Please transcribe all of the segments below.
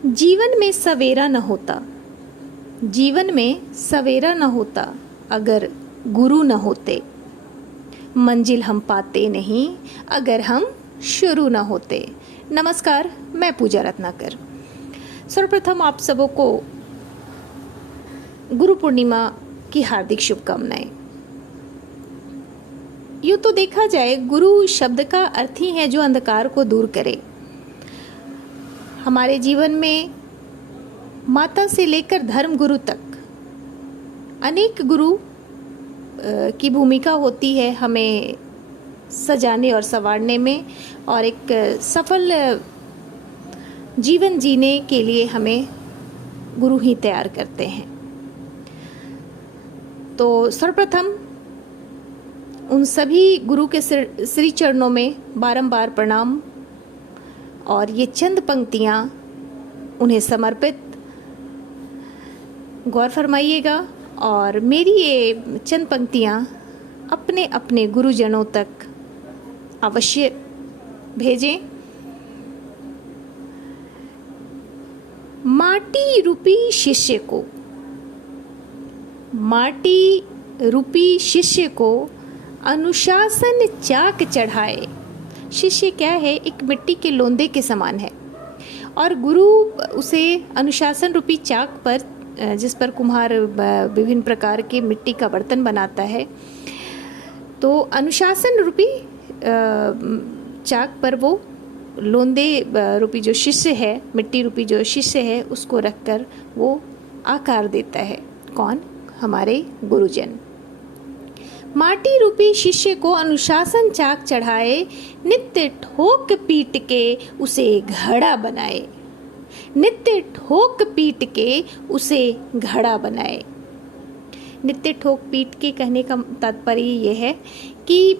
जीवन में सवेरा न होता, जीवन में सवेरा न होता अगर गुरु न होते। मंजिल हम पाते नहीं अगर हम शुरू न होते। नमस्कार, मैं पूजा रत्नाकर। सर्वप्रथम आप सबों को गुरु पूर्णिमा की हार्दिक शुभकामनाएं। यूँ तो देखा जाए, गुरु शब्द का अर्थ ही है जो अंधकार को दूर करे। हमारे जीवन में माता से लेकर धर्म गुरु तक अनेक गुरु की भूमिका होती है हमें सजाने और संवारने में, और एक सफल जीवन जीने के लिए हमें गुरु ही तैयार करते हैं। तो सर्वप्रथम उन सभी गुरु के श्री चरणों में बारंबार प्रणाम, और ये चंद पंक्तियाँ उन्हें समर्पित। गौर फरमाइएगा और मेरी ये चंद पंक्तियाँ अपने अपने गुरुजनों तक अवश्य भेजें। माटी रूपी शिष्य को, माटी रूपी शिष्य को अनुशासन चाक चढ़ाए। शिष्य क्या है? एक मिट्टी के लोंदे के समान है, और गुरु उसे अनुशासन रूपी चाक पर, जिस पर कुम्हार विभिन्न प्रकार के मिट्टी का बर्तन बनाता है, तो अनुशासन रूपी चाक पर वो लोंदे रूपी जो शिष्य है, मिट्टी रूपी जो शिष्य है, उसको रखकर वो आकार देता है। कौन? हमारे गुरुजन। माटी रूपी शिष्य को अनुशासन चाक चढ़ाए, नित्य ठोक पीट के उसे घड़ा बनाए। नित्य ठोक पीट के उसे घड़ा बनाए। नित्य ठोक पीट के कहने का तात्पर्य ये है कि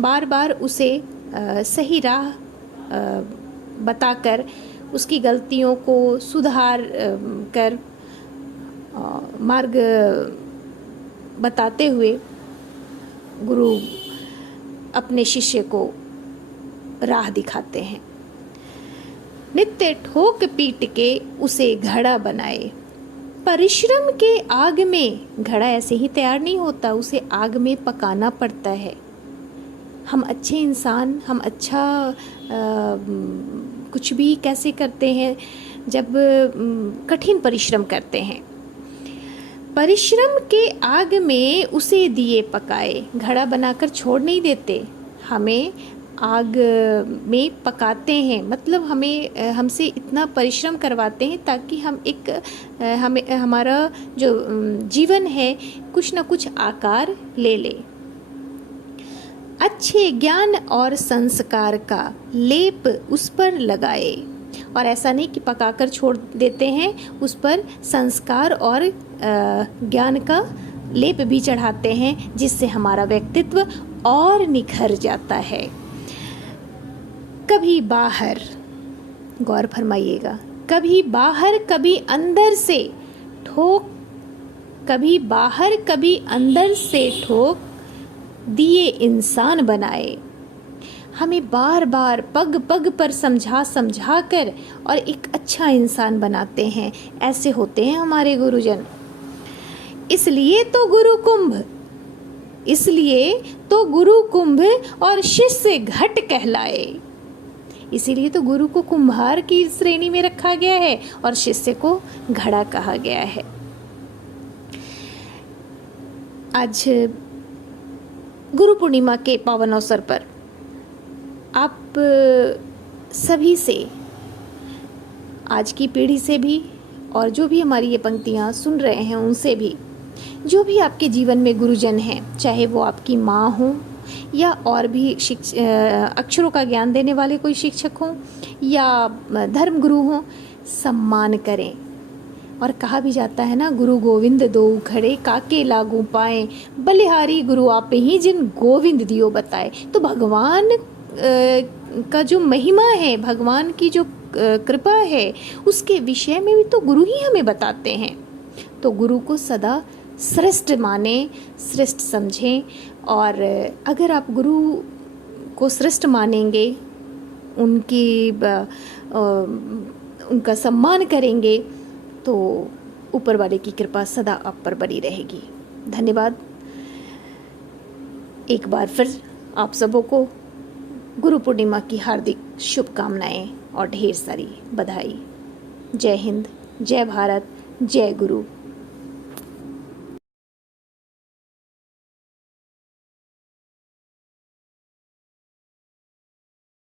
बार बार उसे सही राह बताकर, उसकी गलतियों को सुधार कर मार्ग बताते हुए गुरु अपने शिष्य को राह दिखाते हैं। नित्य ठोक पीट के उसे घड़ा बनाए। परिश्रम के आग में, घड़ा ऐसे ही तैयार नहीं होता, उसे आग में पकाना पड़ता है। हम अच्छे इंसान, हम अच्छा कुछ भी कैसे करते हैं? जब कठिन परिश्रम करते हैं। परिश्रम के आग में उसे दिए पकाए। घड़ा बनाकर छोड़ नहीं देते, हमें आग में पकाते हैं। मतलब हमसे इतना परिश्रम करवाते हैं ताकि हमारा जो जीवन है कुछ न कुछ आकार ले ले। अच्छे ज्ञान और संस्कार का लेप उस पर लगाए। और ऐसा नहीं कि पकाकर छोड़ देते हैं, उस पर संस्कार और ज्ञान का लेप भी चढ़ाते हैं, जिससे हमारा व्यक्तित्व और निखर जाता है। कभी बाहर, गौर फरमाइएगा, कभी बाहर कभी अंदर से ठोक, कभी बाहर कभी अंदर से ठोक दिए इंसान बनाए। हमें बार बार पग पग पर समझा कर और एक अच्छा इंसान बनाते हैं। ऐसे होते हैं हमारे गुरुजन। इसलिए तो गुरु कुंभ और शिष्य घट कहलाए। इसीलिए तो गुरु को कुम्हार की श्रेणी में रखा गया है और शिष्य को घड़ा कहा गया है। आज गुरु पूर्णिमा के पावन अवसर पर आप सभी से, आज की पीढ़ी से भी, और जो भी हमारी ये पंक्तियाँ सुन रहे हैं उनसे भी, जो भी आपके जीवन में गुरुजन हैं, चाहे वो आपकी माँ हो या और भी अक्षरों का ज्ञान देने वाले कोई शिक्षक हों या धर्म गुरु हों, सम्मान करें। और कहा भी जाता है ना, गुरु गोविंद दो खड़े काके लागू पाए, बलिहारी गुरु आपे ही जिन गोविंद दियो बताए। तो भगवान का जो महिमा है, भगवान की जो कृपा है, उसके विषय में भी तो गुरु ही हमें बताते हैं। तो गुरु को सदा श्रेष्ठ माने, श्रेष्ठ समझें। और अगर आप गुरु को श्रेष्ठ मानेंगे, उनकी उनका सम्मान करेंगे तो ऊपर वाले की कृपा सदा आप पर बनी रहेगी। धन्यवाद। एक बार फिर आप सबों को गुरु पूर्णिमा की हार्दिक शुभकामनाएं और ढेर सारी बधाई। जय हिंद, जय भारत, जय गुरु।